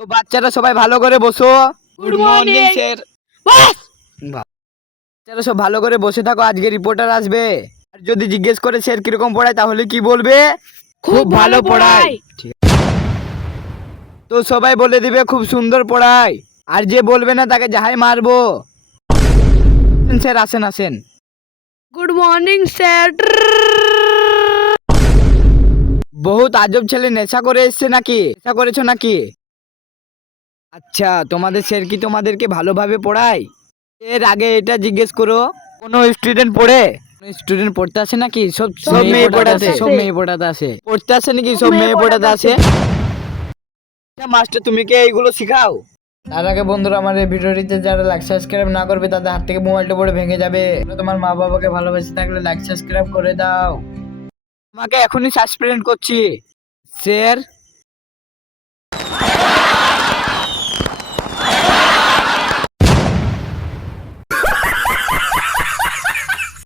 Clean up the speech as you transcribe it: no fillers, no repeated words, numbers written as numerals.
তো বাচ্চারা সবাই ভালো করে বসো। Good morning sir. বস। বাচ্চারা সব ভালো করে বসে থাকো, আজকে রিপোর্টার আসবে। আর যদি জিজ্ঞেস করে স্যার কিরকম পড়ায় তাহলে কি বলবে? খুব ভালো পড়ায়। ঠিক আছে। তো সবাই বলে দিবে খুব সুন্দর পড়ায়। আর যে বলবে না তাকে যাহাই মারবো। স্যার আসেন আসেন। Good morning sir. বহুত আজব ছেলে, নেশা করে এসছে নাকি? নেশা করেছো নাকি? আচ্ছা, তোমাদের স্যার কি তোমাদেরকে ভালোভাবে পড়ায়? এর আগে এটা জিজ্ঞেস করো, কোনো স্টুডেন্ট পড়ে? স্টুডেন্ট পড়তে আসে নাকি? সব সব মেয়ে পড়াতে আসে। সব মেয়ে পড়াতে আসে। পড়তে আসে নাকি? সব সব মেয়ে মেয়ে পড়াতে পড়াতে আসে। আচ্ছা মাস্টার, তুমি কি এইগুলো শিখাও? তার আগে বন্ধুরা, আমার এই ভিডিওটিতে যারা লাইক সাবস্ক্রাইব না করবে তাদের হাত থেকে মোবাইলটা পড়ে ভেঙে যাবে। তোমার মা বাবাকে ভালোবেসে থাকলে লাইক সাবস্ক্রাইব করে দাও। তোমাকে এখনই সাসপেন্ড করছি। স্যার